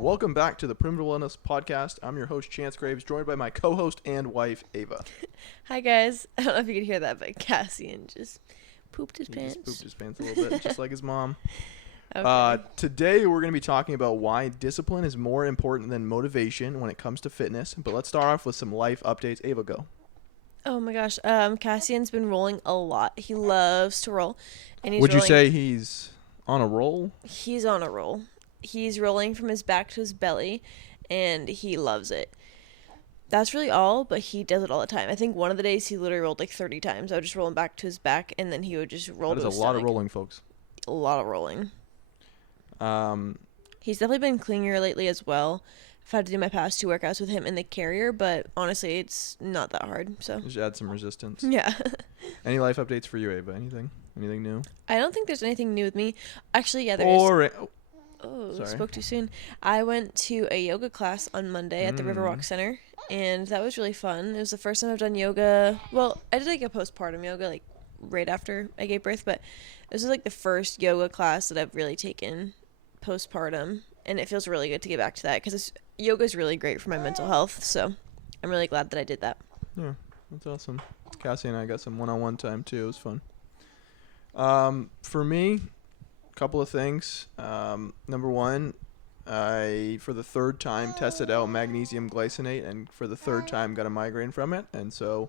Welcome back to the Primitive Wellness Podcast. I'm your host, Chance Graves, joined by my co-host and wife, Ava. Hi, guys. I don't know if you could hear that, but Cassian just pooped his pants. Just pooped his pants a little bit, just like his mom. Okay. Today, we're going to be talking about why discipline is more important than motivation when it comes to fitness. But let's start off with some life updates. Ava, go. Oh, my gosh. Cassian's been rolling a lot. He loves to roll. And Would you say he's on a roll? He's on a roll. He's rolling from his back to his belly, and he loves it. That's really all, but he does it all the time. I think one of the days he literally rolled like 30 times. I would just roll him back to his back, and then he would just roll to his stomach. That is a lot of rolling, folks. A lot of rolling. He's definitely been clingier lately as well. I've had to do my past 2 workouts with him in the carrier, but honestly, it's not that hard. So just add some resistance. Yeah. Any life updates for you, Ava? Anything new? I don't think there's anything new with me. Actually, yeah, there is. Oh, sorry. Spoke too soon. I went to a yoga class on Monday at the Riverwalk Center, and that was really fun. It was the first time I've done yoga. Well, I did like a postpartum yoga, like right after I gave birth, but this was like the first yoga class that I've really taken postpartum, and it feels really good to get back to that because yoga is really great for my mental health. So I'm really glad that I did that. Yeah, that's awesome. Cassie and I got some one-on-one time too. It was fun. For me, couple of things. Number one, I for the 3rd time tested out magnesium glycinate, and for the 3rd time got a migraine from it. And so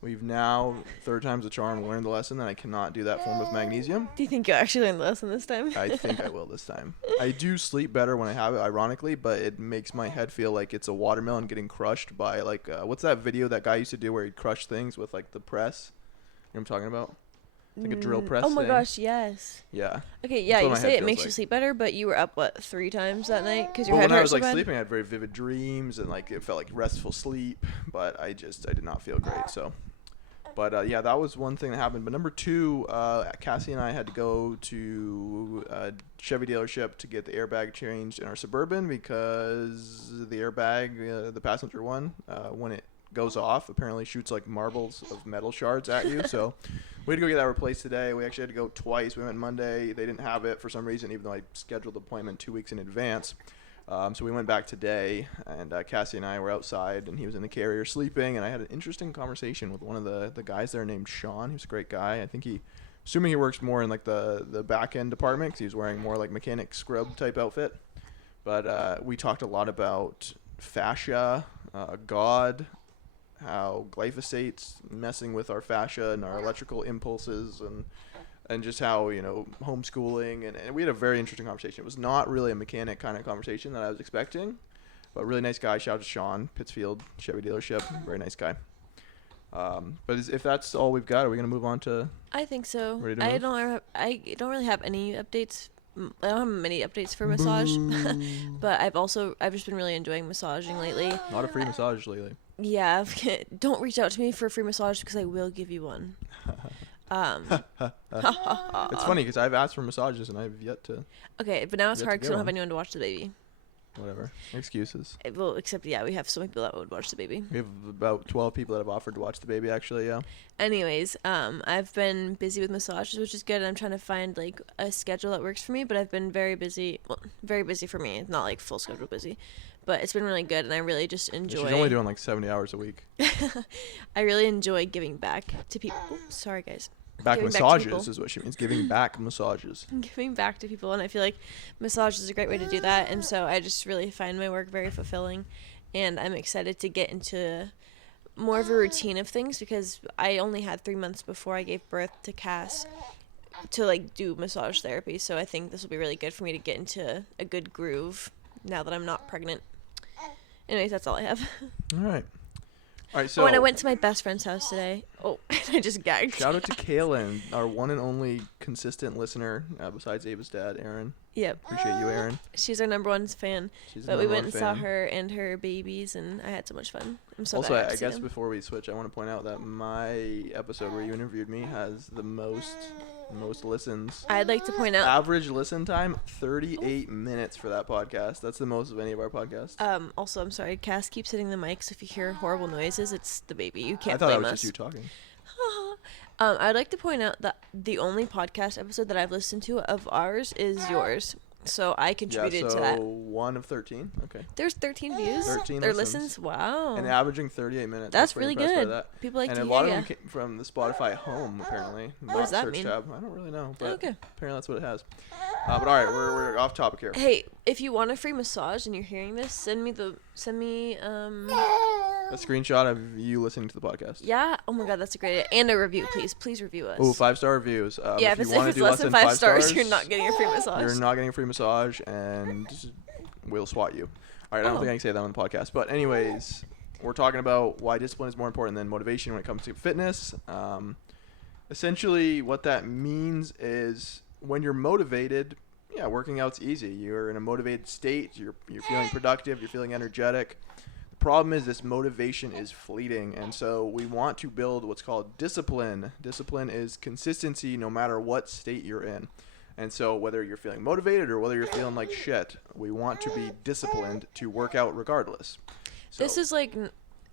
we've now 3rd time's the charm, learned the lesson that I cannot do that form of magnesium. Do you think you'll actually learn the lesson this time? I think I will this time. I do sleep better when I have it, ironically, but it makes my head feel like it's a watermelon getting crushed by like what's that video that guy used to do where he'd crush things with like the press? You know what I'm talking about? Like a drill press Oh my thing. gosh, yes. Yeah. Okay, yeah, That's what you my say head it feels makes like. you sleep better, but you were up, 3 times that night? Because your But head when I hurt was so like bad? sleeping, I had very vivid dreams, and like it felt like restful sleep, but I did not feel great. So, but yeah, that was one thing that happened. But number 2, Cassie and I had to go to a Chevy dealership to get the airbag changed in our Suburban because the airbag, the passenger one, when it goes off, apparently shoots like marbles of metal shards at you. So we had to go get that replaced today. We actually had to go twice. We went Monday. They didn't have it for some reason, even though I scheduled the appointment 2 weeks in advance. So we went back today, and Cassie and I were outside, and he was in the carrier sleeping, and I had an interesting conversation with one of the guys there named Sean. He was a great guy. I think assuming he works more in like the back end department because he was wearing more like mechanic scrub type outfit. But we talked a lot about fascia, God, how glyphosate's messing with our fascia and our electrical impulses, and just how, homeschooling, and we had a very interesting conversation. It was not really a mechanic kind of conversation that I was expecting, but really nice guy. Shout out to Sean, Pittsfield Chevy dealership, very nice guy. But if that's all we've got, are we gonna move on to? I think so. Ready to move? I don't really have any updates. I don't have many updates for massage, but I've just been really enjoying massaging lately. A lot of free massage lately. Yeah, don't reach out to me for a free massage because I will give you one. It's funny because I've asked for massages and I've yet to. Okay, but now it's Yet to hard because I get don't have one. anyone to watch the baby. Whatever. Excuses. Well, except, yeah, we have some people that would watch the baby. We have about 12 people that have offered to watch the baby, actually, yeah. Anyways, I've been busy with massages, which is good. I'm trying to find, like, a schedule that works for me, but I've been very busy. Well, very busy for me. It's not, like, full schedule busy. But it's been really good, and I really just enjoy. She's only doing, like, 70 hours a week. I really enjoy giving back to people. Oops, sorry, guys. Back Giving back to massages people. is what she means. Giving back massages. Giving back to people, and I feel like massage is a great way to do that, and so I just really find my work very fulfilling, and I'm excited to get into more of a routine of things because I only had 3 months before I gave birth to Cass to like do massage therapy, so I think this will be really good for me to get into a good groove now that I'm not pregnant. Anyways, that's all I have. All right. All right, so And I went to my best friend's house today. Oh, I just gagged. shout out to Kaylin, our one and only consistent listener, besides Ava's dad, Aaron. Yep. Appreciate you, Aaron. She's our number 1 fan. She's But the we number went one and saw fan. her and her babies, and I had so much fun. I'm so Also, glad I to see guess them. before we switch, I want to point out that my episode where you interviewed me has the most listens. I'd like to point out, Average listen time, 38 minutes for that podcast. That's the most of any of our podcasts. also, I'm sorry, Cass keeps hitting the mic, so if you hear horrible noises, it's the baby. You I can't thought that blame was us. just you talking. I'd like to point out that the only podcast episode that I've listened to of ours is yours. So I Yeah, contributed to so that. 1 of 13. Okay. There's 13 views. 13 Or listens. listens. Wow. And averaging 38 minutes. That's I'm pretty really impressed by good. that. People like And to a hear lot of ya. them came from the Spotify home, apparently. What does that search mean? tab. I don't really know, but Okay. apparently that's what it has. But all right, we're off topic here. Hey, if you want a free massage and you're hearing this, send me A screenshot of you listening to the podcast. yeah. Oh my god, that's a great idea. And a review, please. Please review us. Ooh, 5-star reviews. Yeah, if if you want to it's do less than 5 stars, stars, you're not getting a free massage. You're not getting a free massage, and we'll swat you. All right, I don't think I can say that on the podcast. But anyways, we're talking about why discipline is more important than motivation when it comes to fitness. Essentially, what that means is when you're motivated, yeah, working out's easy. You're in a motivated state. You're feeling productive. You're feeling energetic. The problem is this motivation is fleeting, and so we want to build what's called discipline. Discipline is consistency no matter what state you're in. And so whether you're feeling motivated or whether you're feeling like shit, we want to be disciplined to work out regardless. So, This is like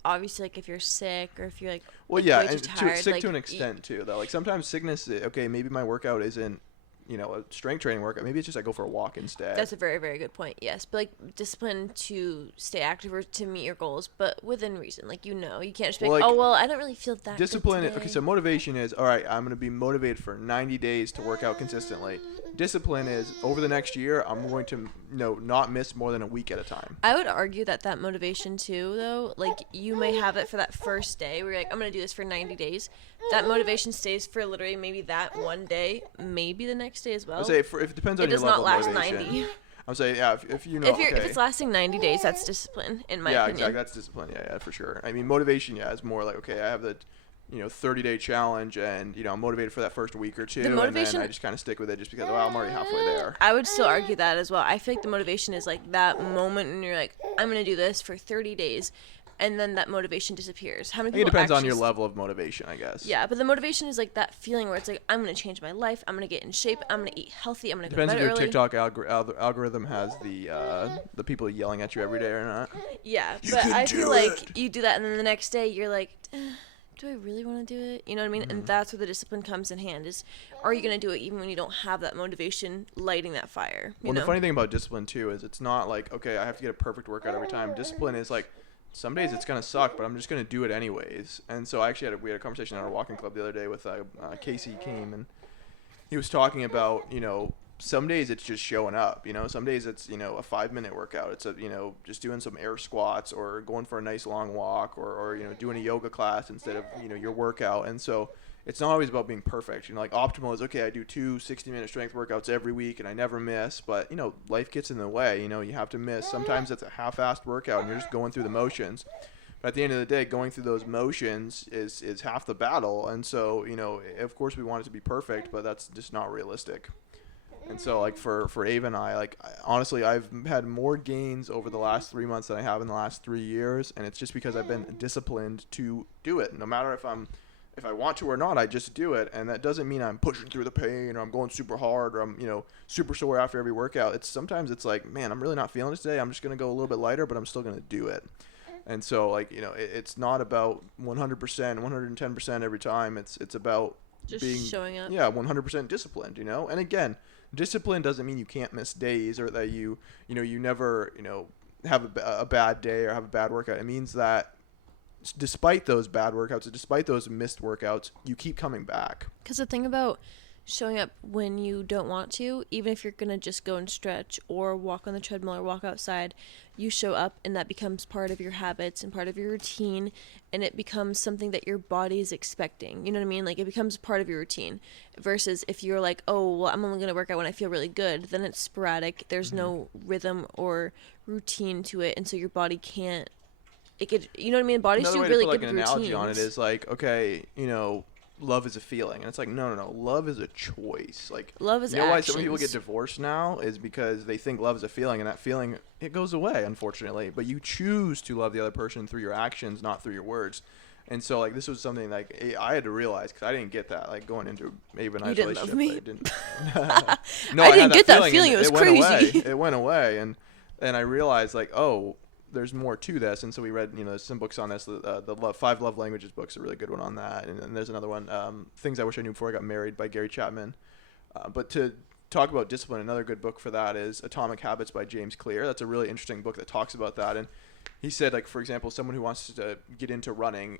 obviously like if you're sick or if you're like well, yeah, way too and tired, sick like, to an extent too, though. Like sometimes sickness, okay, maybe my workout isn't, a strength training workout. Maybe it's just I go for a walk instead. That's a very, very good point. Yes, but like discipline to stay active or to meet your goals, but within reason. Like you can't just be like, Well, oh well, I don't really feel that. Discipline. Good Okay, today. so motivation is all right. I'm going to be motivated for 90 days to work out consistently. Discipline is over the next year. I'm going to not miss more than a week at a time. I would argue that motivation too, though, like you may have it for that first day where you're like, I'm gonna do this for 90 days. That motivation stays for literally maybe that one day, maybe the next day as well. I say if it depends on It your does level not of last motivation. 90. I'm saying yeah. If If it's lasting 90 days, that's discipline, in my yeah, opinion. exactly. That's discipline. Yeah, for sure. I mean, motivation. Yeah, is more like okay, I have the 30-day challenge, and I'm motivated for that first week or two, and motivation- then I just kind of stick with it just because I'm already halfway there. I would still argue that as well. I feel like the motivation is like that moment when you're like, I'm gonna do this for 30 days, and then that motivation disappears. How many I think people it depends on actually your level of motivation, I guess. Yeah, but the motivation is like that feeling where it's like, I'm gonna change my life. I'm gonna get in shape. I'm gonna eat healthy. I'm gonna Depends go if to your bed early. TikTok algorithm has the people yelling at you every day or not. Yeah, You but can I feel do like it. you do that, and then the next day you're like, do I really want to do it? You know what I mean? Mm-hmm. And that's where the discipline comes in hand. Is are you gonna do it even when you don't have that motivation lighting that fire? Well, the funny thing about discipline too is it's not like okay, I have to get a perfect workout every time. Discipline is like some days it's gonna suck, but I'm just gonna do it anyways. And so I actually we had a conversation at our walking club the other day with Casey came, and he was talking about some days it's just showing up. Some days it's a 5-minute workout. It's just doing some air squats or going for a nice long walk or doing a yoga class instead of your workout. And so it's not always about being perfect. Like optimal is okay, I do 2 60-minute strength workouts every week and I never miss, but life gets in the way. You have to miss. Sometimes it's a half-assed workout and you're just going through the motions. But at the end of the day, going through those motions is half the battle. And so of course we want it to be perfect, but that's just not realistic. And so, like, for Ava and I, honestly, I've had more gains over the last 3 months than I have in the last 3 years, and it's just because I've been disciplined to do it. No matter if I want to or not, I just do it, and that doesn't mean I'm pushing through the pain or I'm going super hard or I'm, super sore after every workout. Sometimes it's like, man, I'm really not feeling it today. I'm just going to go a little bit lighter, but I'm still going to do it. And so, it's not about 100%, 110% every time. It's about just being showing up. Yeah, 100% disciplined, And again, discipline doesn't mean you can't miss days or that you never, have a bad day or have a bad workout. It means that despite those bad workouts, despite those missed workouts, you keep coming back. Because the thing about showing up when you don't want to, even if you're going to just go and stretch or walk on the treadmill or walk outside, you show up and that becomes part of your habits and part of your routine, and it becomes something that your body is expecting. You know what I mean? Like, it becomes part of your routine versus if you're like, oh, well, I'm only going to work out when I feel really good, then it's sporadic. There's no rhythm or routine to it, and so your body can't, it could, you know what I mean? Bodies Another do way really to put good an analogy on it routines. is like, okay, love is a feeling, and it's like no, love is a choice. Like, Love is why some people get actions. divorced now is because they think love is a feeling, and that feeling, it goes away, unfortunately. But you choose to love the other person through your actions, not through your words. And so, like, this was something like I had to realize because I didn't get that, like, going into Ava and I's You didn't relationship. love me? I didn't. No, I didn't had get that and feeling. It was went crazy. away. It went away, and I realized like, oh, there's more to this. And so we read, some books on this. The 5 Love Languages book's a really good one on that. And then there's another one, Things I Wish I Knew Before I Got Married by Gary Chapman. But to talk about discipline, another good book for that is Atomic Habits by James Clear. That's a really interesting book that talks about that. And he said, like, for example, someone who wants to get into running,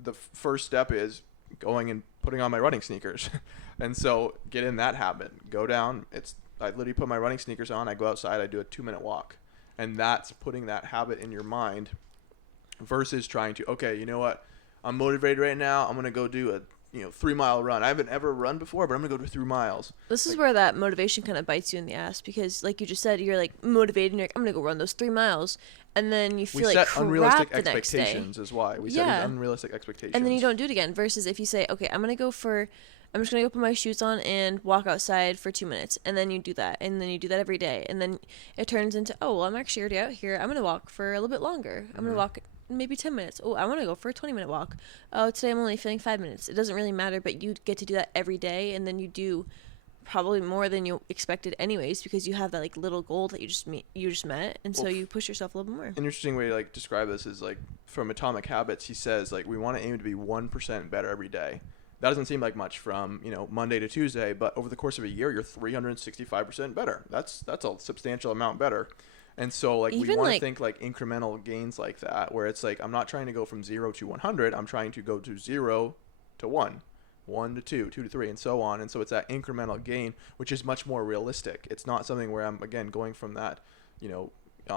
the first step is going and putting on my running sneakers. And so get in that habit. Go down. I literally put my running sneakers on. I go outside. I do a 2-minute walk. And that's putting that habit in your mind versus trying to, okay, you know what? I'm motivated right now. I'm going to go do a 3-mile run. I haven't ever run before, but I'm going to go do 3 miles. This is where that motivation kind of bites you in the ass because, like you just said, you're like motivated and you're like, I'm going to go run those 3 miles. And then you feel like crap unrealistic the next day. expectations is why. We set unrealistic expectations. And then you don't do it again versus if you say, okay, I'm just going to go put my shoes on and walk outside for 2 minutes. And then you do that. And then you do that every day. And then it turns into, oh, well, I'm actually already out here. I'm going to walk for a little bit longer. I'm going to walk maybe 10 minutes. Oh, I want to go for a 20-minute walk. Oh, today I'm only feeling 5 minutes. It doesn't really matter, but you get to do that every day, and then you do probably more than you expected anyways because you have that like little goal that you just met, and so you push yourself a little bit more. An interesting way to like describe this is like from Atomic Habits, he says like we want to aim to be 1% better every day. That doesn't seem like much from Monday to Tuesday, but over the course of a year, you're 365% better. That's a substantial amount better. And so, like, we want to think, like, incremental gains like that, where it's like, I'm not trying to go from 0 to 100. I'm trying to go to 0 to 1, 1 to 2, 2 to 3, and so on. And so it's that incremental gain, which is much more realistic. It's not something where I'm, again, going from that,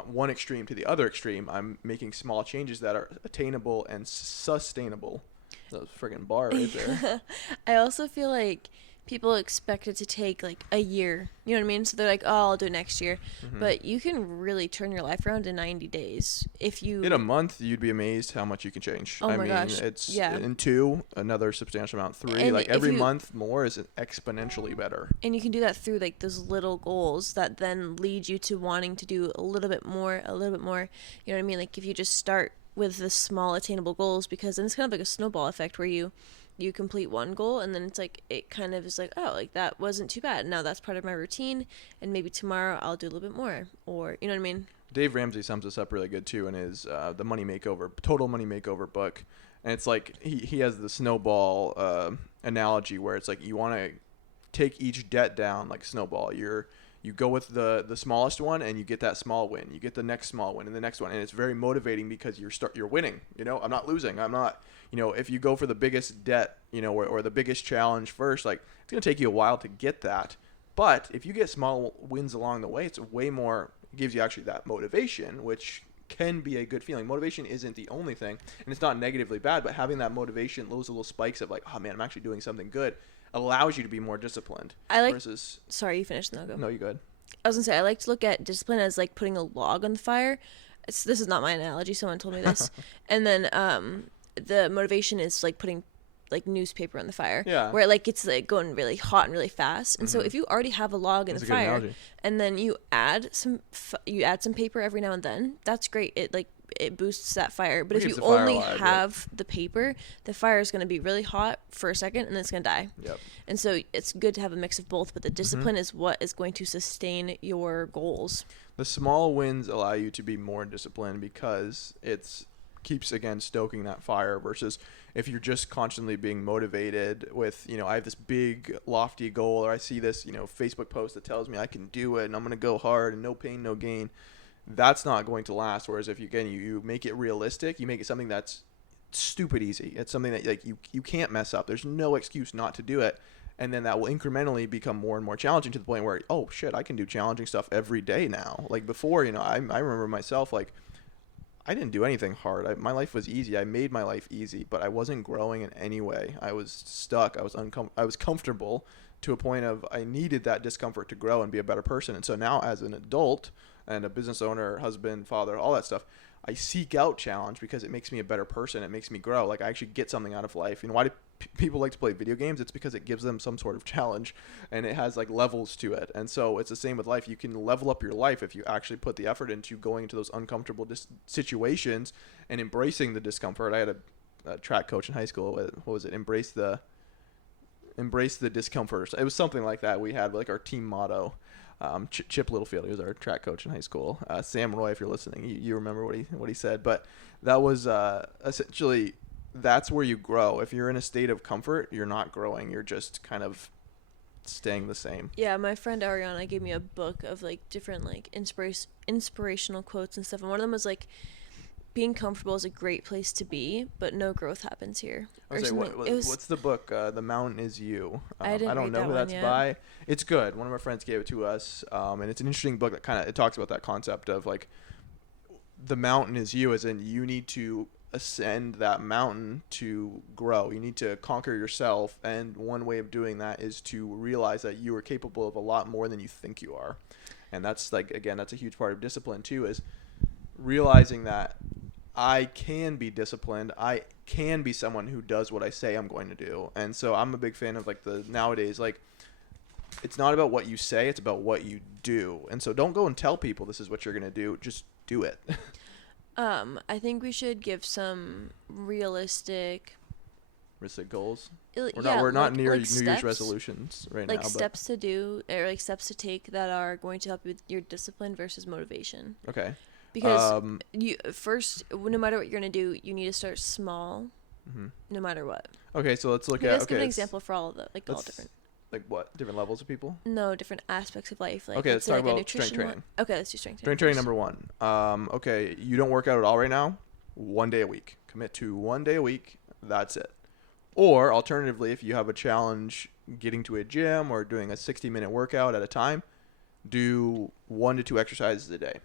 one extreme to the other extreme. I'm making small changes that are attainable and sustainable. That was a friggin' bar right there. I also feel like people expect it to take like a year, you know what I mean? So they're like, oh, I'll do it next year. Mm-hmm. But you can really turn your life around in 90 days. If you in a month, you'd be amazed how much you can change. Oh my gosh. It's in 2, another substantial amount. 3, and like every month more is exponentially better. And you can do that through like those little goals that then lead you to wanting to do a little bit more. You know what I mean? Like if you just start with the small attainable goals, because then it's kind of like a snowball effect where you complete one goal and then it's like it kind of is like, oh, like that wasn't too bad, now that's part of my routine, and maybe tomorrow I'll do a little bit more, or you know what I mean. Dave Ramsey sums this up really good too in his the Total Money Makeover book, and it's like he has the snowball analogy where it's like you want to take each debt down like a snowball. You go with the smallest one and you get that small win. You get the next small win and the next one, and it's very motivating because you're winning. I'm not losing. I'm not. If you go for the biggest debt, or the biggest challenge first, like it's gonna take you a while to get that. But if you get small wins along the way, it's way more. It gives you actually that motivation, which can be a good feeling. Motivation isn't the only thing, and it's not negatively bad. But having that motivation, those little spikes of like, oh man, I'm actually doing something good, allows you to be more disciplined. Sorry, you finished. No, you good. I was gonna say I like to look at discipline as like putting a log on the fire. This is not my analogy. Someone told me this. And then the motivation is like putting like newspaper on the fire. Yeah. Where like it's like going really hot and really fast. And so if you already have a log in the fire, and then you add some paper every now and then, that's great. It boosts that fire. But if you only have the paper, the fire is going to be really hot for a second and then it's going to die. Yep. And so it's good to have a mix of both, but the discipline is what is going to sustain your goals. The small wins allow you to be more disciplined because it's keeps again stoking that fire versus if you're just constantly being motivated with I have this big lofty goal, or I see this Facebook post that tells me I can do it and I'm going to go hard and no pain no gain. That's not going to last. Whereas if you make it realistic, you make it something that's stupid easy. It's something that like you can't mess up. There's no excuse not to do it. And then that will incrementally become more and more challenging to the point where, oh shit, I can do challenging stuff every day now. Like before, I remember myself, like I didn't do anything hard. My life was easy. I made my life easy, but I wasn't growing in any way. I was stuck. I was comfortable to a point of I needed that discomfort to grow and be a better person. And so now as an adult and a business owner, husband, father, all that stuff, I seek out challenge because it makes me a better person. It makes me grow. Like I actually get something out of life. Why do people like to play video games? It's because it gives them some sort of challenge and it has like levels to it. And so it's the same with life. You can level up your life if you actually put the effort into going into those uncomfortable situations and embracing the discomfort. I had a track coach in high school. What was it? Embrace the discomfort. It was something like that. We had like our team motto. Chip Littlefield, he was our track coach in high school. Sam Roy, if you're listening, you remember what he said. But that was essentially, that's where you grow. If you're in a state of comfort, you're not growing. You're just kind of staying the same. Yeah, my friend Ariana gave me a book of like different like inspirational quotes and stuff, and one of them was like, being comfortable is a great place to be, but no growth happens here. I was like, what's the book? The Mountain Is You. I didn't don't read know that who one that's yet. by. It's good. One of our friends gave it to us, and it's an interesting book that kind of, it talks about that concept of like, the mountain is you, as in you need to ascend that mountain to grow. You need to conquer yourself, and one way of doing that is to realize that you are capable of a lot more than you think you are. And that's like, again, that's a huge part of discipline too, is realizing that I can be disciplined. I can be someone who does what I say I'm going to do. And so I'm a big fan of like the nowadays, like, it's not about what you say, it's about what you do. And so don't go and tell people this is what you're going to do. Just do it. I think we should give some realistic goals. yeah, We're not like, near like New steps, Year's resolutions right like now. steps to do, or like steps to take that are going to help you with your discipline versus motivation. Okay. Because you first, no matter what you're gonna do, you need to start small. Mm-hmm. No matter what. Okay, so let's look Let's at. give Okay, an example for all of the all different. Like what? Different levels of people? No, different aspects of life. Like, Okay, let's talk like about strength training. Okay, let's do strength Strength training number 1. Okay, you don't work out at all right now. 1 day a week. Commit to 1 day a week. That's it. Or alternatively, if you have a challenge getting to a gym or doing a 60-minute workout at a time, do 1 to 2 exercises a day.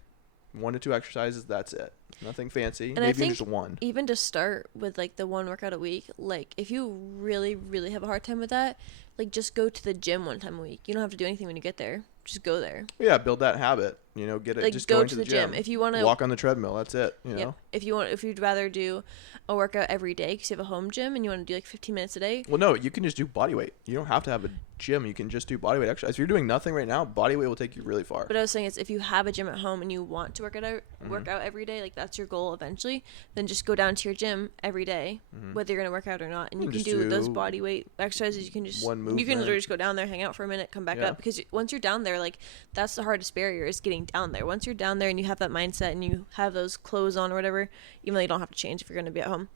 1 to 2 exercises. That's it. Nothing fancy. And maybe I think just 1. Even to start with like the 1 workout a week, like if you really, really have a hard time with that, like just go to the gym 1 time a week. You don't have to do anything when you get there. Just go there. Yeah, build that habit. You know, get it. Like Just go going to the gym. If you want to walk on the treadmill. That's it. You know. If you'd rather do a workout every day because you have a home gym and you want to do like 15 minutes a day. Well, no, you can just do body weight. You don't have to have a gym. You can just do body weight exercise. If you're doing nothing right now, body weight will take you really far. But I was saying is if you have a gym at home and you want to work out every day, like that's your goal eventually, then just go down to your gym every day, whether you're gonna work out or not, and you can do those body weight exercises. You can just one you can movement. literally just go down there, hang out for a minute, come back up, because once you're down there, like that's the hardest barrier is getting down there. Once you're down there and you have that mindset and you have those clothes on or whatever, even though you don't have to change if you're gonna be at home.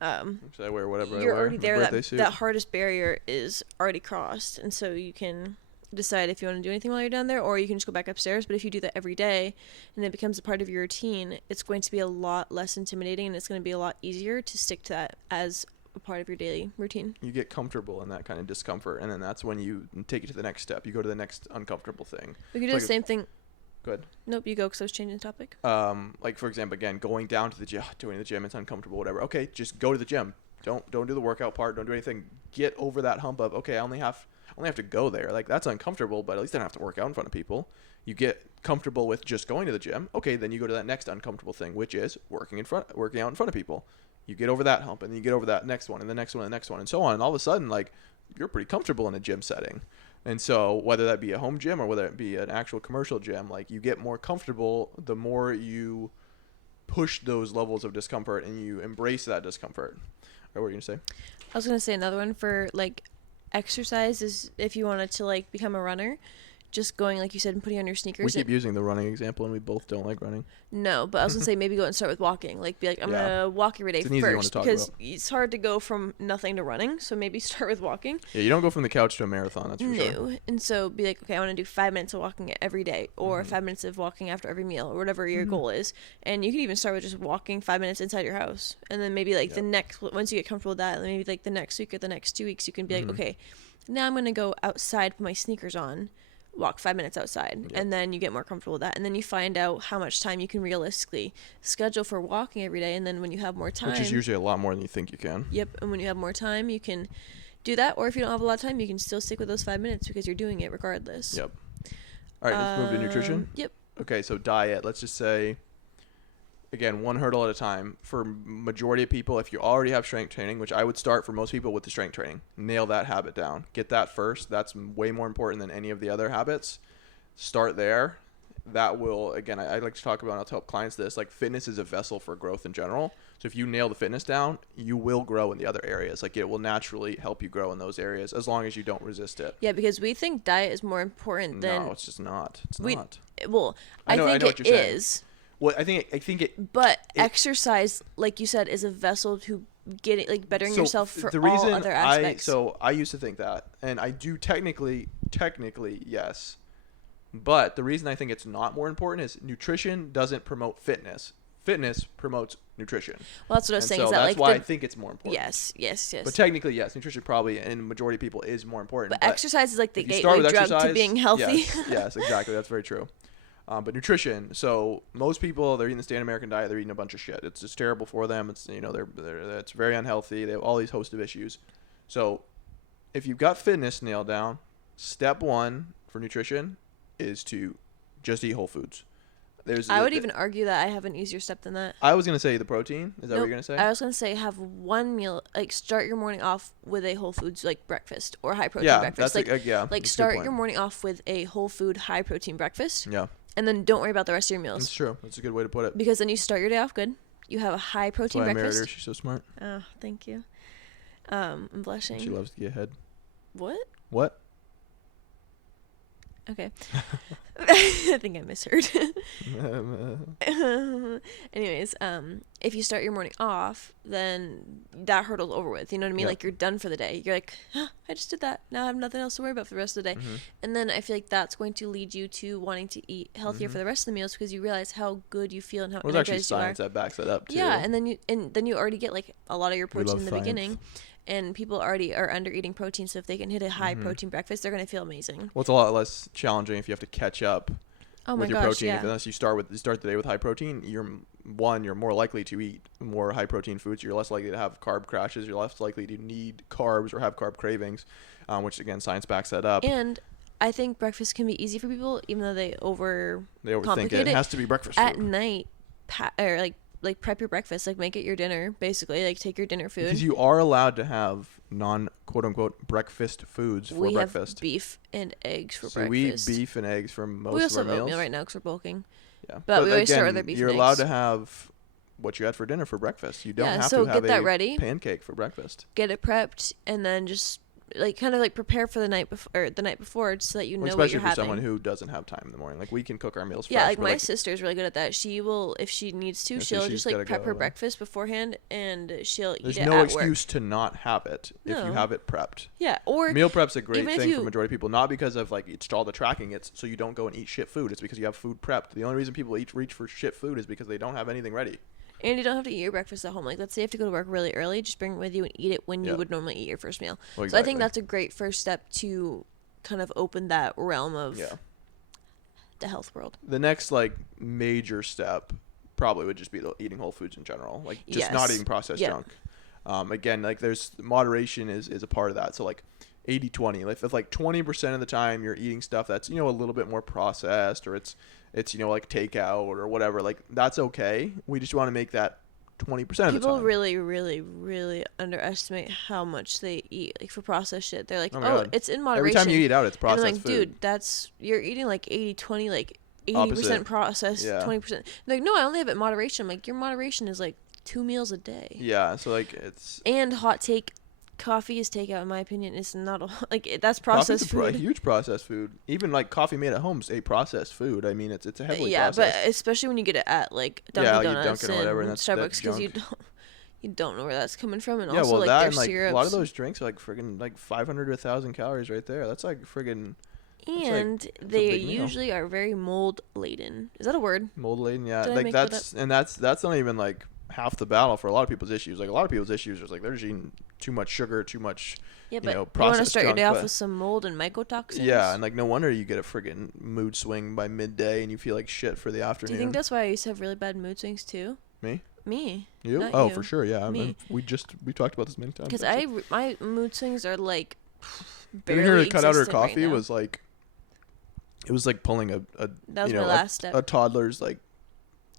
So I wear whatever You're I wear. already there. That That hardest barrier is already crossed, and so you can decide if you want to do anything while you're down there, or you can just go back upstairs. But if you do that every day and it becomes a part of your routine, it's going to be a lot less intimidating, and it's going to be a lot easier to stick to that as a part of your daily routine. You get comfortable in that kind of discomfort, and then that's when you take it to the next step. You go to the next uncomfortable thing. We could do the same thing. Good. Nope, you go, because I was changing the topic. Like for example, again, going down to the gym, doing the gym, it's uncomfortable, whatever. Okay, just go to the gym. Don't do the workout part. Don't do anything. Get over that hump of, okay, I only have to go there. Like that's uncomfortable, but at least I don't have to work out in front of people. You get comfortable with just going to the gym. Okay, then you go to that next uncomfortable thing, which is working out in front of people. You get over that hump, and then you get over that next one, and the next one, and the next one, and so on. And all of a sudden, like, you're pretty comfortable in a gym setting. And so whether that be a home gym or whether it be an actual commercial gym, like you get more comfortable the more you push those levels of discomfort and you embrace that discomfort. Or what were you going to say? I was going to say another one for like exercise is if you wanted to like become a runner, just going, like you said, and putting on your sneakers. We keep using the running example, and we both don't like running. No, but I was going to say maybe go and start with walking. Like, be like, I'm going to walk every day first. Because it's hard to go from nothing to running. So maybe start with walking. Yeah, you don't go from the couch to a marathon, that's for sure. No. And so be like, okay, I want to do 5 minutes of walking every day, or 5 minutes of walking after every meal, or whatever your goal is. And you can even start with just walking 5 minutes inside your house. And then maybe like the next, once you get comfortable with that, maybe like the next week or the next 2 weeks, you can be like, okay, now I'm going to go outside, put my sneakers on, walk 5 minutes outside, and then you get more comfortable with that, and then you find out how much time you can realistically schedule for walking every day, and then when you have more time, which is usually a lot more than you think you can. And when you have more time, you can do that, or if you don't have a lot of time, you can still stick with those 5 minutes because you're doing it regardless. All right, let's move to nutrition. Okay, so diet, let's just say, again, 1 hurdle at a time. For majority of people, if you already have strength training, which I would start for most people with the strength training, nail that habit down. Get that first. That's way more important than any of the other habits. Start there. That will, again, I like to talk about, and I'll tell clients this, like fitness is a vessel for growth in general. So if you nail the fitness down, you will grow in the other areas. Like it will naturally help you grow in those areas as long as you don't resist it. Yeah, because we think diet is more important than... No, it's just not. It's not. Well, I think it is. Well, I think it. But exercise, like you said, is a vessel to getting like bettering So yourself for the all reason other aspects. I used to think that, and I do technically yes, but the reason I think it's not more important is nutrition doesn't promote fitness. Fitness promotes nutrition. Well, that's what I was And saying. so Is that that's like why I think it's more important. yes. But technically, yes, nutrition probably in the majority of people is more important. But exercise is like the if you start gateway with drug to exercise, being healthy. Yes, exactly. That's very true. But nutrition. So most people, they're eating the standard American diet. They're eating a bunch of shit. It's just terrible for them. It's it's very unhealthy. They have all these host of issues. So if you've got fitness nailed down, step one for nutrition is to just eat whole foods. I would even argue that I have an easier step than that. I was gonna say the protein. Is that what you're gonna say? I was gonna say have one meal, like start your morning off with a whole foods like breakfast or high protein breakfast. That's like that's a start good point. your morning off with a whole food high protein breakfast. Yeah, and then don't worry about the rest of your meals. that's true. That's a good way to put it. Because then you start your day off good. You have a high That's protein why I married breakfast. her. She's so smart. Oh, thank you. I'm blushing. She loves to get ahead. What? What? Okay. I think I misheard. Anyways, if you start your morning off, then that hurdle's over with. You know what I mean? Yep. Like you're done for the day. You're like, I just did that. Now I have nothing else to worry about for the rest of the day. Mm-hmm. And then I feel like that's going to lead you to wanting to eat healthier for the rest of the meals because you realize how good you feel and how Well, there's actually energized you are. science that backs that up too. Yeah, and then you already get like a lot of your We protein love in the science. beginning. And people already are under eating protein, so if they can hit a high Mm-hmm. protein breakfast, they're gonna feel amazing. Well, it's a lot less challenging if you have to catch up Oh my with your gosh, protein. yeah. Unless you start the day with high protein, you're more likely to eat more high protein foods. You're less likely to have carb crashes. You're less likely to need carbs or have carb cravings, which again science backs that up. And I think breakfast can be easy for people, even though they They overthink overcomplicate it. It has to be breakfast at food. night, or like prep your breakfast, like make it your dinner, basically, like take your dinner food. Because you are allowed to have quote unquote breakfast foods for we breakfast. have beef and eggs for So breakfast. we eat beef and eggs for most we of also our have meals. oatmeal right now because we're bulking. Yeah, but we always start again, with our beef you're and allowed eggs. to have what you had for dinner for breakfast. You don't Yeah, have so to have get that a ready. pancake for breakfast. Get it prepped, and then just like kind of like prepare for the night before, or the night before, so that you know what Especially you're for having. someone who doesn't have time in the morning. Like we can cook our meals fresh. Yeah, like but, my sister's really good at that. She will, if she needs to, Yeah, so she'll she's just like gotta prep go, her breakfast beforehand, and she'll there's eat it no at excuse work. to not have it if you No. have it prepped. Yeah, or Meal prep's a great even if thing for you- majority of people, not because of like it's all the tracking. It's so you don't go and eat shit food. It's because you have food prepped. The only reason people reach for shit food is because they don't have anything ready. and you don't have to eat your breakfast at home. Like, let's say you have to go to work really early, just bring it with you and eat it when you Yeah. would normally eat your first meal. Well, So I think exactly. that's a great first step to kind of open that realm of Yeah. the health world. The next like major step probably would just be eating whole foods in general, like just not Yes. eating processed Yeah. junk. Again, like there's moderation is a part of that. So like 80-20, if like 20% of the time you're eating stuff that's a little bit more processed, or it's like takeout or whatever, like that's okay. We just want to make that 20% of the People time. really, really, really underestimate how much they eat, like for processed shit. They're like, Oh my oh, God. it's in Every moderation. time you eat out, it's and I'm processed like, food. dude, you're eating like 80-20, like 80% Opposite. processed, Yeah. 20%. They're like, no, I only have it in moderation. I'm like, your moderation is like 2 meals a day. Yeah, so like it's And hot take, coffee is takeout in my opinion. It's not that's coffee's processed a food. huge processed food. Even like coffee made at home is a processed food. I mean, it's a heavily Yeah, processed. but especially when you get it at like Yeah, Dunkin' like Donuts Dunkin' or whatever, and and that's Starbucks, because junk. you don't know where that's coming from, and Yeah, also well, like that their and like syrups. a lot of those drinks are like friggin' like 500 to 1,000 calories right there. That's like friggin' And a they big meal. usually are very mold laden. Is that a word? mold laden. Yeah, Did I like make that that's not even like half the battle for a lot of people's issues. Like a lot of people's issues is like they're just eating too much sugar, too much. Yeah, You but know, you want to processed start your junk, day off but- with some mold and mycotoxins. Yeah, and like no wonder you get a friggin' mood swing by midday and you feel like shit for the Do afternoon. you think that's why I used to have really bad mood swings too? Me? Me. You? Not Oh, you. for sure. Yeah. Me. We talked about this many times. Because actually. my mood swings are like Getting barely her to cut out her existent right coffee now. was like, it was like pulling a That was you my know, last step. a toddler's like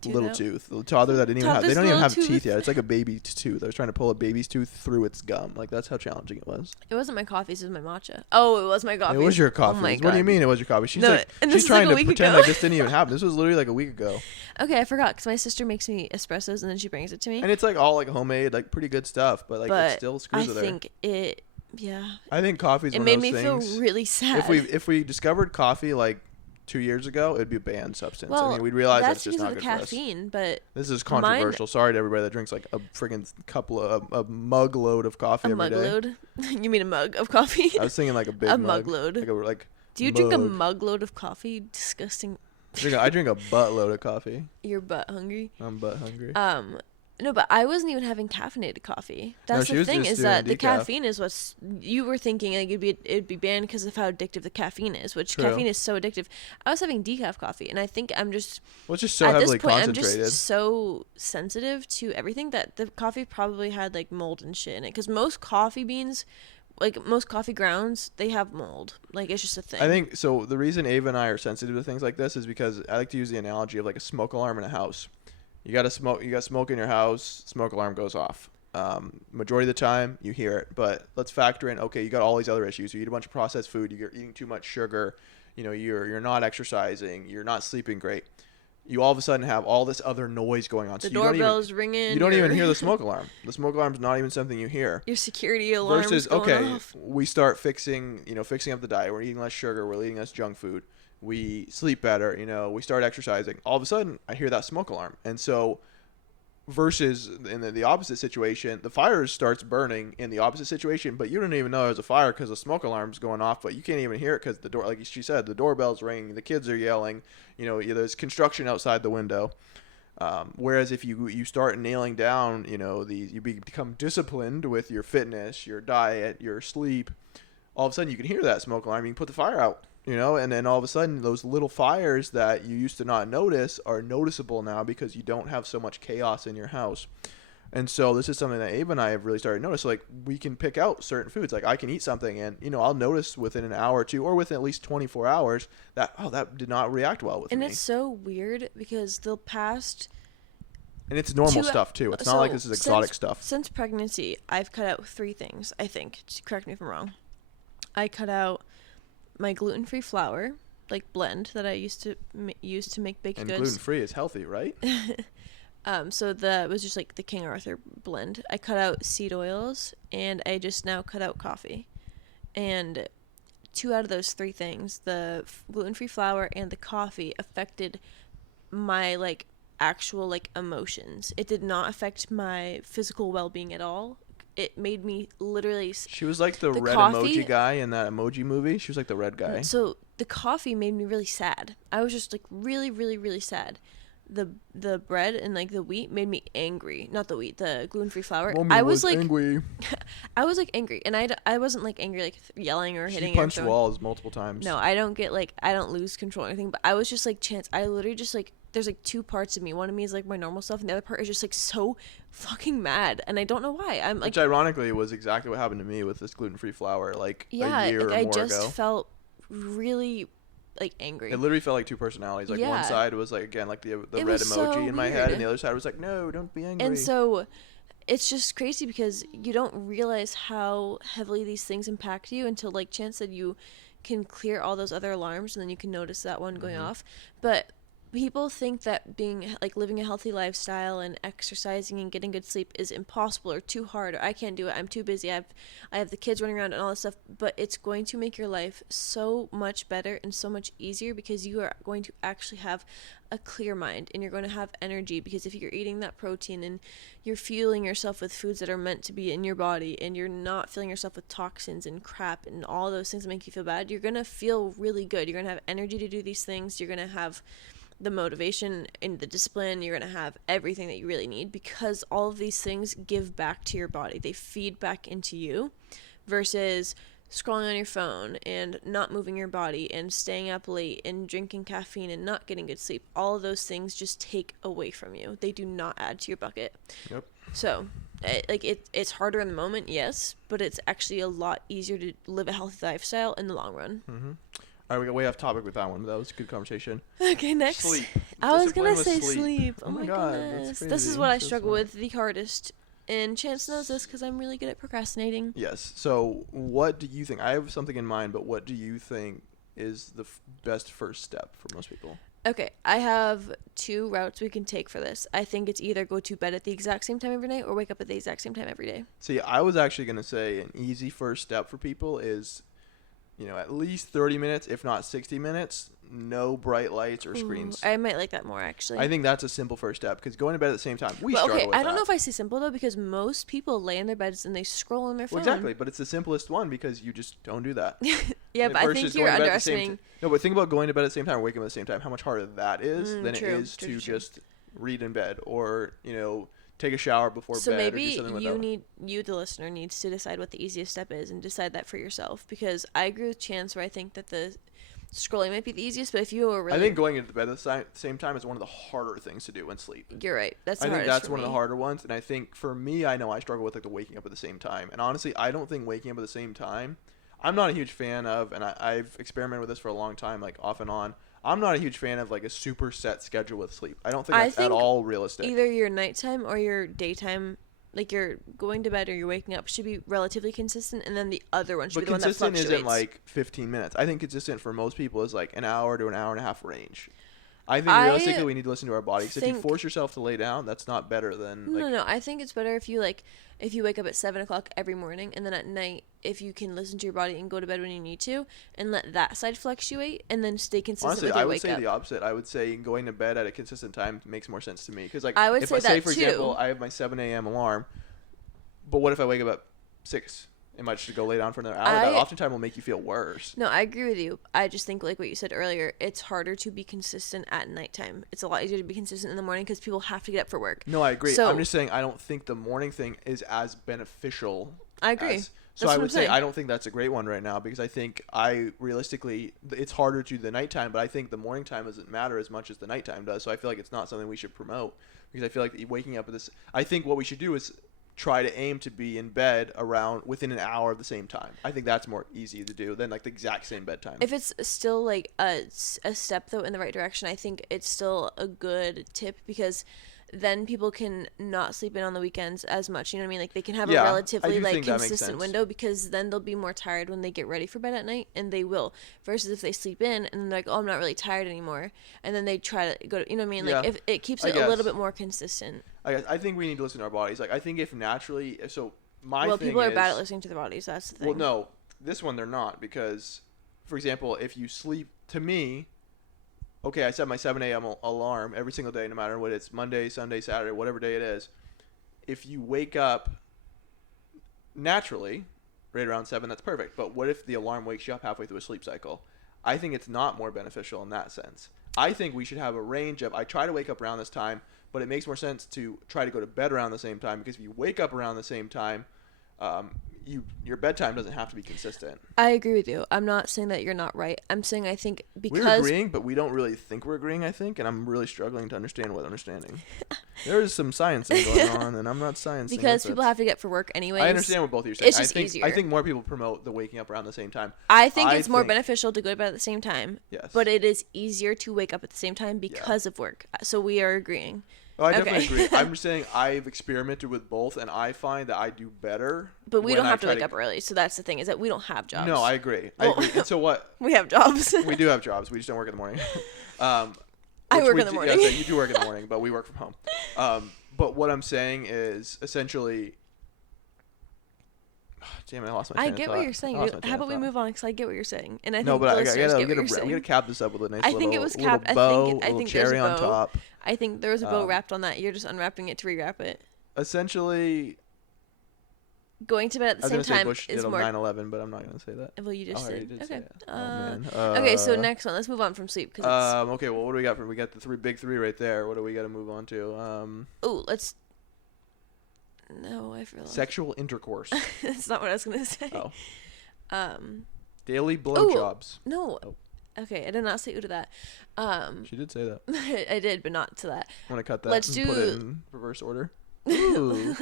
Tooth little out? tooth. The toddler that didn't even have, they Toddler's don't even little have teeth tooth. yet. It's like a baby's tooth. I was trying to pull a baby's tooth through its gum. Like that's how challenging it was. It wasn't my coffees, it was my matcha. Oh, it was my coffee. It was your coffee. Oh my What do you God. mean it was your coffee? She's No, like, and this she's is like trying a to week pretend ago. like this didn't even happen. This was literally like a week ago. Okay, I forgot because my sister makes me espressos and then she brings it to me. And it's like all like homemade, like pretty good stuff, but like it but still I screws with her. think yeah. I think coffee's It one made of me those feel things. really sad. If we discovered coffee like 2 years ago, it'd be a banned substance. Well, I mean, we'd realize that's that's just because not of good the for us. caffeine, but This is controversial. Sorry to everybody that drinks like a friggin' a mug load of coffee a every mug day. load. You mean a mug of coffee? I was thinking like a big A mug. mug load. Like Do you drink a mug. mug load of coffee? Disgusting. I drink a buttload of coffee. You're butt hungry. I'm butt hungry. No, but I wasn't even having caffeinated coffee. That's she the was thing, just is doing that the decaf. caffeine is what's you were thinking like it'd be banned because of how addictive the caffeine is, which True. caffeine is so addictive. I was having decaf coffee, and I think I'm just Well, it's just so at heavily this point I'm concentrated. just so sensitive to everything that the coffee probably had like mold and shit in it. Because most coffee beans, like most coffee grounds, they have mold. Like it's just a thing. I think so. The reason Ava and I are sensitive to things like this is because I like to use the analogy of like a smoke alarm in a house. You got smoke in your house, smoke alarm goes off. Majority of the time you hear it, but let's factor in, okay, you got all these other issues. You eat a bunch of processed food, you're eating too much sugar, you're not exercising, you're not sleeping great. You all of a sudden have all this other noise going on. the so you don't even, doorbell's ringing. you don't even hear the smoke alarm. The smoke alarm's not even something you hear. Your security alarm Versus, going okay, off. we start fixing up the diet. We're eating less sugar. We're eating less junk food. We sleep better. We start exercising. All of a sudden, I hear that smoke alarm. And so, versus in the opposite situation, the fire starts burning in the opposite situation, but you don't even know there's a fire because the smoke alarm's going off, but you can't even hear it because the door, like she said, the doorbell's ringing, the kids are yelling, there's construction outside the window. Whereas if you start nailing down, you become disciplined with your fitness, your diet, your sleep, all of a sudden you can hear that smoke alarm, you can put the fire out. And then all of a sudden those little fires that you used to not notice are noticeable now because you don't have so much chaos in your house. And so this is something that Abe and I have really started to notice. Like, we can pick out certain foods. Like, I can eat something and, I'll notice within an hour or two or within at least 24 hours that, that did not react well with me. And it's so weird because the past... And it's normal stuff, too. It's not like this is exotic stuff. Since pregnancy, I've cut out 3 things, I think. Correct me if I'm wrong. I cut out my gluten-free flour, like blend, that I used to use to make baked goods. And gluten-free is healthy, right? So that was just like the King Arthur blend. I cut out seed oils, and I just now cut out coffee. And 2 out of those 3 things, the gluten-free flour and the coffee, affected my like actual like emotions. It did not affect my physical well-being at all. It made me literally... She was like the red coffee, emoji guy in that Emoji movie. She was like the red guy. So the coffee made me really sad. I was just like really, really, really sad. The bread and like the wheat made me angry. Not the wheat, the gluten-free flour. Mommy I was like angry. I was like angry, and I wasn't like angry like yelling or hitting. She punched or walls multiple times. No, I don't lose control or anything. But I was just like Chance. I literally just like there's like 2 parts of me. One of me is like my normal self, and the other part is just like so fucking mad, and I don't know why. I'm like, which ironically was exactly what happened to me with this gluten-free flour like a year like, or more I just ago. felt really like angry. It literally felt like 2 personalities. Like one Yeah. side was like again like the It red was so emoji in my head, weird. and the other side was like, no, don't be angry. And so it's just crazy because you don't realize how heavily these things impact you until, like Chance said, you can clear all those other alarms and then you can notice that one going off. But people think that living a healthy lifestyle and exercising and getting good sleep is impossible or too hard, or I can't do it, I'm too busy, I have the kids running around and all this stuff. But it's going to make your life so much better and so much easier because you are going to actually have a clear mind and you're going to have energy, because if you're eating that protein and you're fueling yourself with foods that are meant to be in your body and you're not filling yourself with toxins and crap and all those things that make you feel bad, you're going to feel really good. You're going to have energy to do these things. You're going to have the motivation and the discipline. You're going to have everything that you really need, because all of these things give back to your body. They feed back into you, versus scrolling on your phone and not moving your body and staying up late and drinking caffeine and not getting good sleep. All of those things just take away from you. They do not add to your bucket. Yep. So it's harder in the moment, yes, but it's actually a lot easier to live a healthy lifestyle in the long run. Mm-hmm. All right, we got way off topic with that one, but that was a good conversation. Okay, next. Sleep. I was Discipline gonna with say sleep. sleep. Oh my God, that's goodness. This crazy. is what I So struggle smart. with the hardest. And Chance knows this because I'm really good at procrastinating. Yes. So what do you think? I have something in mind, but what do you think is the best first step for most people? Okay, I have 2 routes we can take for this. I think it's either go to bed at the exact same time every night or wake up at the exact same time every day. See, I was actually going to say an easy first step for people is at least 30 minutes, if not 60 minutes, no bright lights or screens. I might like that more, actually. I think that's a simple first step, because going to bed at the same time, we struggle okay, with I don't that. know if I say simple, though, because most people lay in their beds and they scroll on their phone. Well, exactly, but it's the simplest one because you just don't do that. Yeah, but I think you're underestimating. No, but think about going to bed at the same time or waking up at the same time, how much harder that is than true, it is true, to true. just read in bed or, take a shower before So bed or do maybe something like you that. you, the listener, needs to decide what the easiest step is and decide that for yourself. Because I agree with Chance where I think that the scrolling might be the easiest, but if you are really... I think going into bed at the same time is one of the harder things to do when sleep. You're right. That's I the think hardest that's for one of the me. harder ones, and I think for me, I know I struggle with like the waking up at the same time. And honestly, I don't think waking up at the same time, I'm not a huge fan of, and I've experimented with this for a long time, like off and on. I'm not a huge fan of like a super set schedule with sleep. I don't think that's at all realistic. Either your nighttime or your daytime, like you're going to bed or you're waking up, should be relatively consistent, and then the other one should be the one that consistent fluctuates. isn't like 15 minutes. I think consistent for most people is like an hour to an hour and a half range. I think realistically we need to listen to our bodies. If you force yourself to lay down, that's not better than like... No. I think it's better if you wake up at 7 o'clock every morning, and then at night, if you can listen to your body and go to bed when you need to, and let that side fluctuate, and then stay consistent Honestly, with your I would wake say up. the opposite. I would say going to bed at a consistent time makes more sense to me. Because like, I would if say I say, that for too. example, I have my 7 a.m. alarm, but what if I wake up at 6? Am I just to go lay down for another hour? That oftentimes will make you feel worse. No, I agree with you. I just think, like what you said earlier, it's harder to be consistent at nighttime. It's a lot easier to be consistent in the morning because people have to get up for work. No, I agree. So, I'm just saying I don't think the morning thing is as beneficial. I agree. So I would say I don't think that's a great one right now, because I think realistically it's harder to do the nighttime, but I think the morning time doesn't matter as much as the nighttime does. So I feel like it's not something we should promote, because I feel like waking up at this. I think what we should do is try to aim to be in bed around within an hour of the same time. I think that's more easy to do than like the exact same bedtime. If it's still like a step though in the right direction, I think it's still a good tip, because then people can not sleep in on the weekends as much. You know what I mean? Like they can have a relatively like consistent window, because then they'll be more tired when they get ready for bed at night, and they will. Versus if they sleep in and they're like, oh, I'm not really tired anymore, and then they try to go to, you know what I mean? Like if it keeps it a little bit more consistent. I think we need to listen to our bodies. Like I think if naturally, so my well, thing people are is, bad at listening to their bodies. That's the thing. Well, no, this one they're not, because, for example, if you sleep, to me, okay, I set my 7 a.m. alarm every single day, no matter what it's Monday, Sunday, Saturday, whatever day it is. If you wake up naturally, right around 7, that's perfect. But what if the alarm wakes you up halfway through a sleep cycle? I think it's not more beneficial in that sense. I think we should have a range of, I try to wake up around this time, but it makes more sense to try to go to bed around the same time, because if you wake up around the same time, your bedtime doesn't have to be consistent. I agree with you. I'm not saying that you're not right. I'm saying I think because we're agreeing, but we don't really think we're agreeing, I think, and I'm really struggling to understand what understanding. There is some sciencing going on, and I'm not sciencing. Because people have to get for work anyways. I understand what both of you are saying. It's just easier. I think more people promote the waking up around the same time. I think it's more beneficial to go to bed at the same time. Yes. But it is easier to wake up at the same time because of work. So we are agreeing. Oh, I definitely agree. I'm just saying I've experimented with both, and I find that I do better. But we don't have to wake up early, so that's the thing, is that we don't have jobs. No, I agree. I agree. And so what? We have jobs. We do have jobs. We just don't work in the morning. I work in the morning. Yeah, you do work in the morning, but we work from home. But what I'm saying is essentially... Damn it, I lost my train of thought. I get what you're saying. How about we move on, because I get what you're saying. And I think we gotta cap this up with a nice I think it was capped. little bow, I think cherry there's a on bow. top. I think there was a bow wrapped on that. You're just unwrapping it to rewrap it. Essentially, going to bed at the same time is more 9/11, but I'm not gonna say that. Well, you just did. did. Okay. Say it. Oh, man. Okay, so next one. Let's move on from sleep. Okay, well, what do we got? We got the big three right there. What do we got to move on to? Let's. No, I forgot. Sexual intercourse. That's not what I was gonna say. Oh. Daily blowjobs. No. Oh. Okay, I did not say to that. She did say that. I did, but not to that. Want to cut that? Let's and put it in reverse order. Ooh.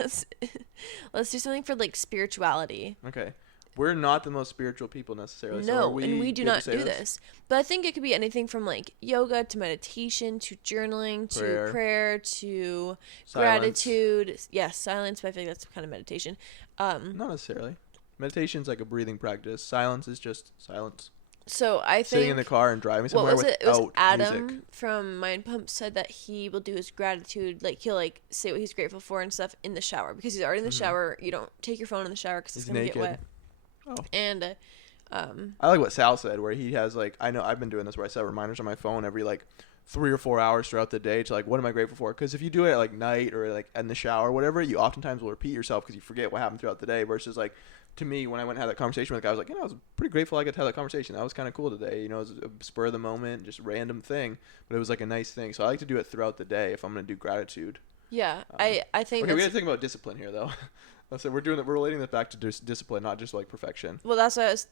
Let's do something for like spirituality. Okay. We're not the most spiritual people necessarily. No, and we do not do this. But I think it could be anything from like yoga to meditation to journaling to prayer to gratitude. Yes, silence, but I think that's kind of meditation. Not necessarily. Meditation's like a breathing practice. Silence is just silence. So I think sitting in the car and driving somewhere without music. It was Adam from Mind Pump said that he will do his gratitude, like he'll like say what he's grateful for and stuff in the shower, because he's already in the shower. You don't take your phone in the shower because it's gonna get wet. Oh. And I like what Sal said, where he has like, I know I've been doing this where I set reminders on my phone every like 3 or 4 hours throughout the day to like, what am I grateful for? Because if you do it at like night or like in the shower or whatever, you oftentimes will repeat yourself because you forget what happened throughout the day. Versus like, to me, when I went and had that conversation with the guy, I was like, I was pretty grateful I got to have that conversation. That was kind of cool today. It was a spur of the moment, just random thing, but it was like a nice thing. So I like to do it throughout the day if I'm going to do gratitude. Yeah, I think Okay, we got to think about discipline here, though. So we're relating this back to discipline, not just like perfection. Well, that's what I was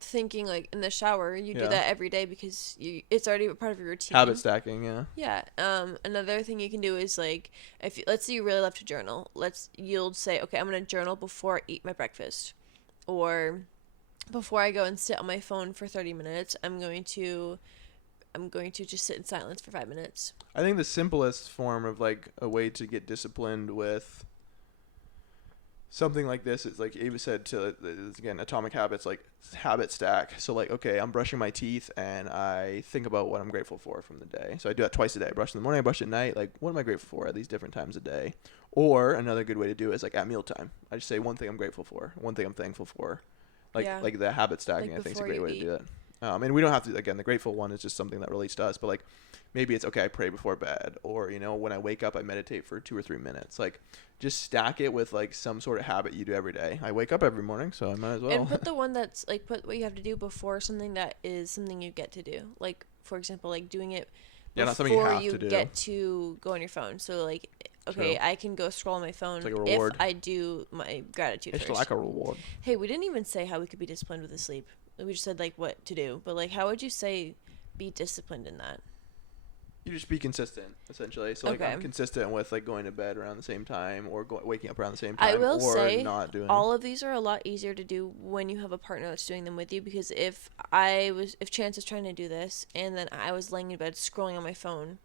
thinking. Like in the shower, you Yeah. do that every day because it's already a part of your routine. Habit stacking, yeah. Yeah. Another thing you can do is like, if let's say you really love to journal, you'll say, okay, I'm gonna journal before I eat my breakfast, or before I go and sit on my phone for 30 minutes. I'm going to just sit in silence for 5 minutes. I think the simplest form of like a way to get disciplined with something like this is like Ava said, to again, Atomic Habits, like habit stack. So like, okay, I'm brushing my teeth and I think about what I'm grateful for from the day. So I do that twice a day. I brush in the morning, I brush at night. Like, what am I grateful for at these different times a day? Or another good way to do it is like at mealtime. I just say one thing I'm grateful for, one thing I'm thankful for. Like the habit stacking, Like I think is a before great you way to eat. do it. And we don't have to, again, the grateful one is just something that relates to us, but like maybe it's okay, I pray before bed, or when I wake up I meditate for 2 or 3 minutes. Like, just stack it with like some sort of habit you do every day. I wake up every morning, so I might as well. And put the one that's like, put what you have to do before something that is something you get to do. Like, for example, like doing it not something you before have you to do. get to go on your phone. So like, okay, True. I can go scroll on my phone It's like a if reward. I do my gratitude It's first. like a reward. Hey, we didn't even say how we could be disciplined with the sleep. We just said like what to do, but like, how would you say be disciplined in that? You just be consistent, essentially. So like, Okay. I'm consistent with like going to bed around the same time, or waking up around the same time, I will or say not doing. all of these are a lot easier to do when you have a partner that's doing them with you, because if Chance was trying to do this and then I was laying in bed scrolling on my phone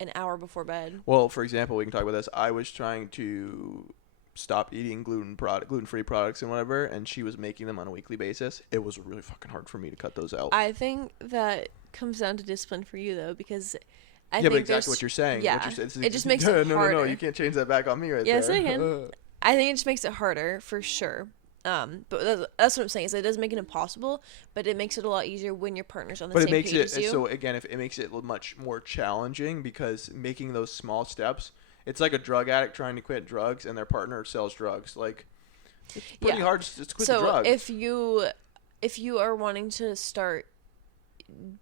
an hour before bed. Well, for example, we can talk about this. I was trying to stop eating gluten-free products and whatever, and she was making them on a weekly basis. It was really fucking hard for me to cut those out. I think that comes down to discipline for you though, because I yeah, think but exactly what you're saying. Yeah, it just makes no, it no, harder. No, you can't change that back on me right Yes, there. I can. I think it just makes it harder for sure. But that's what I'm saying. Is it doesn't make it impossible, but it makes it a lot easier when your partner's on the same page as you. So again, if it makes it much more challenging, because making those small steps, it's like a drug addict trying to quit drugs and their partner sells drugs. Like, it's pretty hard just to quit the drug. So if you are wanting to start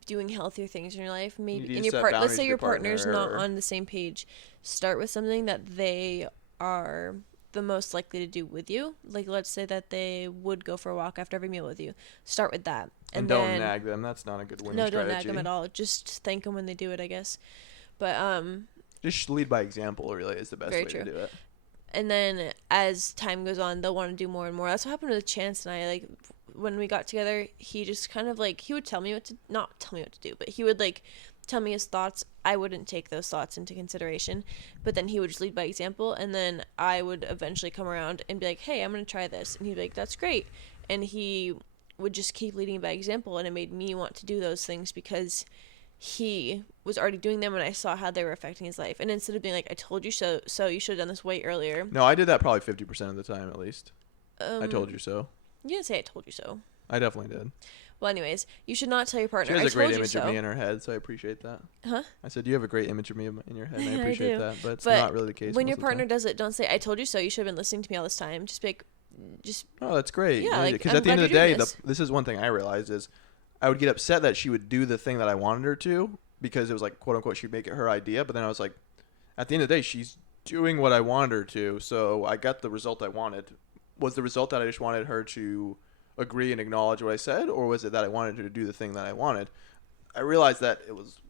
doing healthier things in your life, maybe in your set let's boundaries say with your your partner's not partner. on the same page, start with something that they are the most likely to do with you. Like, let's say that they would go for a walk after every meal with you. Start with that, and then, don't nag them. That's not a good winning no, strategy. don't nag them at all. Just thank them when they do it, I guess. But Just lead by example, really, is the best Very way true. to do it. and then as time goes on, they'll want to do more and more. That's what happened with Chance and I. Like, when we got together, he just kind of like, he would tell me not tell me what to do, but he would like tell me his thoughts. I wouldn't take those thoughts into consideration, but then he would just lead by example, and then I would eventually come around and be like, hey, I'm gonna try this, and he'd be like, that's great, and he would just keep leading by example, and it made me want to do those things because he was already doing them and I saw how they were affecting his life. And instead of being like, I told you so you should have done this way earlier. No, I did that probably 50% of the time at least. I told you. you so. You didn't say I told you so. I definitely did. Well, anyways, you should not tell your She partner, has I a great told you image so. of me in her head, so I appreciate that. Huh? I said you have a great image of me in your head, and I I appreciate do. that, but it's But not really the case. When most your of the partner time. does it, don't say, I told you so. You should have been listening to me all this time. Just be like, Oh, that's great. Yeah, like, because I'm at the end glad of the you're day, doing this. this is one thing I realized is I would get upset that she would do the thing that I wanted her to because it was like, quote unquote, she'd make it her idea. But then I was like, at the end of the day, she's doing what I wanted her to. So I got the result I wanted. Was the result that I just wanted her to agree and acknowledge what I said, or was it that I wanted her to do the thing that I wanted? I realized that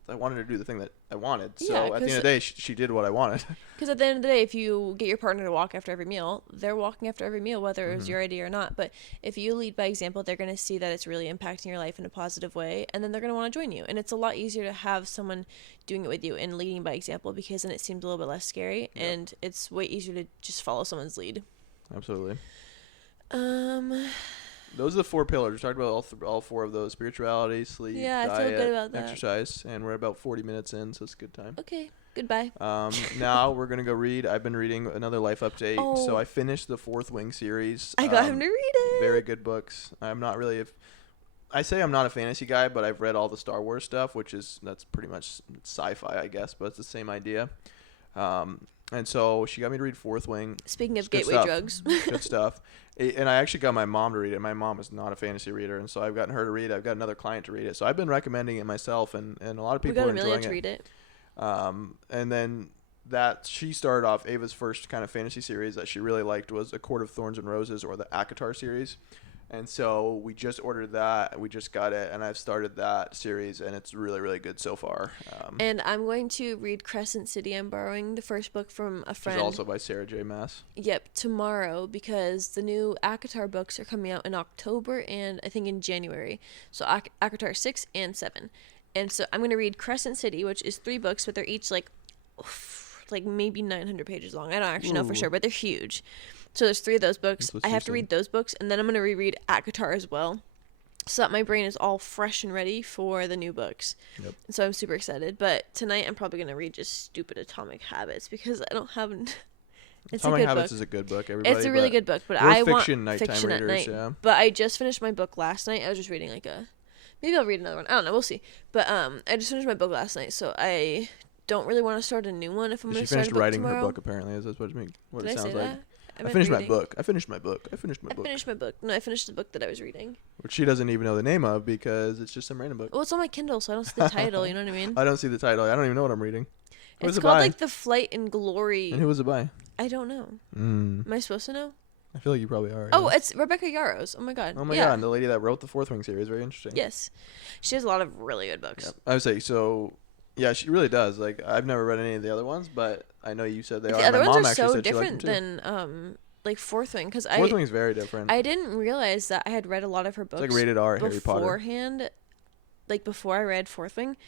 I wanted her to do the thing that I wanted. So Yeah, at the end of the day, she did what I wanted. because at the end of the day, if you get your partner to walk after every meal, they're walking after every meal, whether Mm-hmm. it was your idea or not. But if you lead by example, they're going to see that it's really impacting your life in a positive way, and then they're going to want to join you. And it's a lot easier to have someone doing it with you and leading by example, because then it seems a little bit less scary, and it's way easier to just follow someone's lead. Absolutely. Um, Those are the 4 pillars. We talked about all 4 of those: spirituality, sleep, Yeah, I feel diet, good about that. exercise, and we're about 40 minutes in, so it's a good time. okay, goodbye. Now we're gonna go read. I've been reading another life update. Oh. So I finished the Fourth Wing series. I got him to read it. Very good books. I'm not really I say I'm not a fantasy guy, but I've read all the Star Wars stuff, that's pretty much sci-fi, I guess, but it's the same idea. And so she got me to read Fourth Wing. Speaking of Good gateway stuff. drugs. Good stuff. And I actually got my mom to read it. My mom is not a fantasy reader, and so I've gotten her to read it. I've got another client to read it. So I've been recommending it myself, and a lot of We people got are Amelia enjoying to it. read it. And then that she started off, Ava's first kind of fantasy series that she really liked was A Court of Thorns and Roses, or the ACOTAR series. And so we just ordered that. We just got it, and I've started that series, and it's really, really good so far. And I'm going to read Crescent City. I'm borrowing the first book from a friend. Which is also by Sarah J. Maas. Yep, tomorrow, because the new ACOTAR books are coming out in October and I think in January. So ACOTAR 6 and 7. And so I'm going to read Crescent City, which is 3 books, but they're each like maybe 900 pages long. I don't actually know for sure, but they're huge. So there's 3 of those books. I have to read those books, and then I'm going to reread ACOTAR as well, so that my brain is all fresh and ready for the new books. Yep. And so I'm super excited. But tonight I'm probably going to read just Stupid Atomic Habits, because I don't have... It's Atomic a good Habits book. is a good book, everybody. It's a really good book, but we're I want fiction nighttime fiction at readers, night. yeah. But I just finished my book last night. I was just reading maybe I'll read another one. I don't know. We'll see. But I just finished my book last night, so I don't really want to start a new one if I'm going to start a book She finished writing tomorrow. her book, apparently. Is that what Did it I say sounds like? that? I finished my book. I finished my book. I finished my book. No, I finished the book that I was reading. Which she doesn't even know the name of because it's just some random book. Well, it's on my Kindle, so I don't see the title. You know what I mean? I don't see the title. I don't even know what I'm reading. Who It's is it called by? like The Flight and Glory. And who was it by? I don't know. Mm. Am I supposed to know? I feel like you probably are. Oh, yeah. it's Rebecca Yarros. Oh my god. Oh my yeah. god, and the lady that wrote the Fourth Wing series, very interesting. Yes, she has a lot of really good books. Yep. I would say so. Yeah, she really does. Like, I've never read any of the other ones, but I know you said they are. The other My ones mom are actually so said she liked different them too. than like Fourth Wing, because Fourth Wing is very different. I didn't realize that I had read a lot of her books. It's like rated R Harry Potter. Beforehand, like before I read Fourth Wing.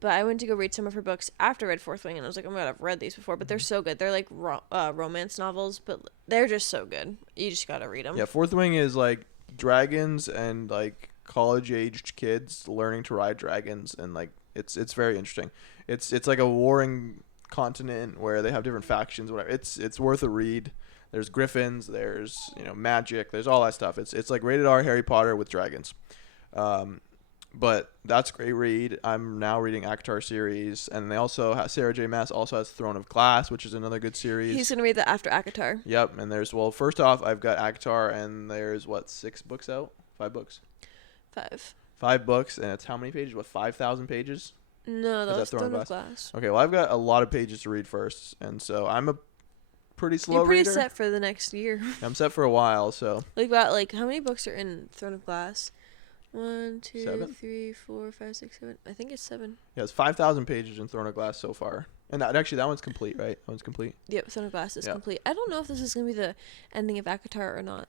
But I went to go read some of her books after I read Fourth Wing, and I was like, oh my god, I've read these before, but they're so good. They're like romance novels, but they're just so good. You just gotta read them. Yeah, Fourth Wing is like dragons and like college-aged kids learning to ride dragons, and like it's very interesting. It's like a warring continent where they have different factions. Whatever. It's worth a read. There's griffins. There's magic. There's all that stuff. It's like rated R Harry Potter with dragons. But that's a great read. I'm now reading ACOTAR series, and they also have, Sarah J. Maas also has Throne of Glass, which is another good series. He's gonna read that after ACOTAR. Yep, and first off, I've got ACOTAR, and there's 6 books out? 5 books? 5. 5 books, and it's how many pages? 5,000 pages? No, that Is that was Throne of Throne of Glass. Okay, well, I've got a lot of pages to read first, and so I'm a pretty slow You're pretty reader. set for the next year. I'm set for a while, so Like how many books are in Throne of Glass? 1, 2, 7? 3, 4, 5, 6, 7. I think it's 7. yeah, it's 5,000 pages in Throne of Glass so far. And that one's complete, right? That one's complete. Yep, Throne of Glass is Yeah. complete. I don't know if this is gonna be the ending of ACOTAR or not.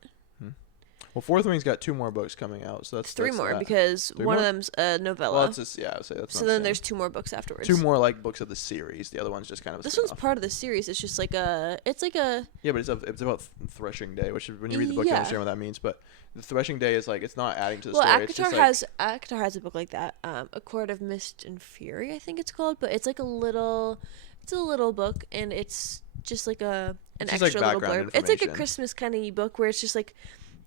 Well, Fourth Wing's got 2 more books coming out, so It's 3 more that. because 3 one more? of them's a novella. Well, it's just, I would say that's so not then the there's same. 2 more books afterwards. 2 more like books of the series. The other one's just kind of a This one's spin-off. part of the series. It's just like it's like a Yeah, but it's about Threshing Day, which when you read the book, you Yeah. understand what that means. But the Threshing Day is like it's not adding to the well, story. It's just ACOTAR has a book like that. A Court of Mist and Fury, I think it's called, but it's like a little book, and it's just like an It's just, like, extra little background blurb. It's like a information. Christmas kind of book where it's just like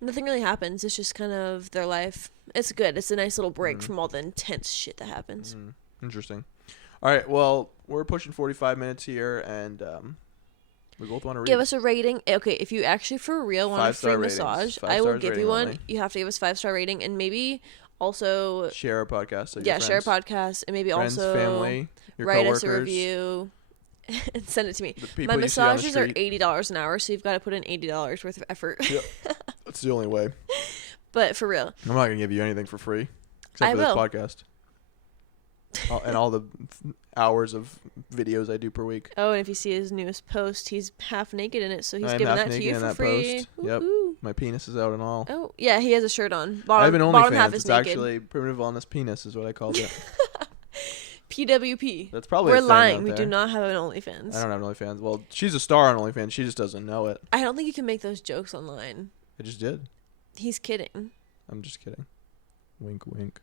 nothing really happens. It's just kind of their life. It's good. It's a nice little break from all the intense shit that happens. Interesting. All right, well, we're pushing 45 minutes here, and we both want to read. Give us a rating. Okay, if you actually for real want a 5-star free ratings. massage, 5 I will stars give rating you one. only. You have to give us 5-star rating, and maybe also Share our podcast. To share a friends. podcast, and maybe Friends, also family, your write coworkers, us a review and send it to me. the people My you see on the massages are street. $80 an hour, so you've got to put in $80 worth of effort. Yep. That's the only way. But for real, I'm not gonna give you anything for free, except I for this will. podcast. And all the hours of videos I do per week. oh, and if you see his newest post, he's half naked in it, so he's I'm giving half that to naked you in for that free. post. Yep. Woohoo. My penis is out and all. Oh yeah, he has a shirt on. I have an Bottom half OnlyFans. is It's naked. actually Primitive Wellness Penis is what I called it. PWP. That's probably We're a thing lying. out We there. do not have an OnlyFans. I don't have an OnlyFans. Well, she's a star on OnlyFans. She just doesn't know it. I don't think you can make those jokes online. I just did. He's kidding. I'm just kidding. Wink, wink.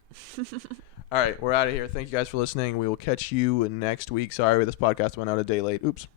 All right, we're out of here. Thank you guys for listening. We will catch you next week. Sorry, this podcast went out a day late. Oops.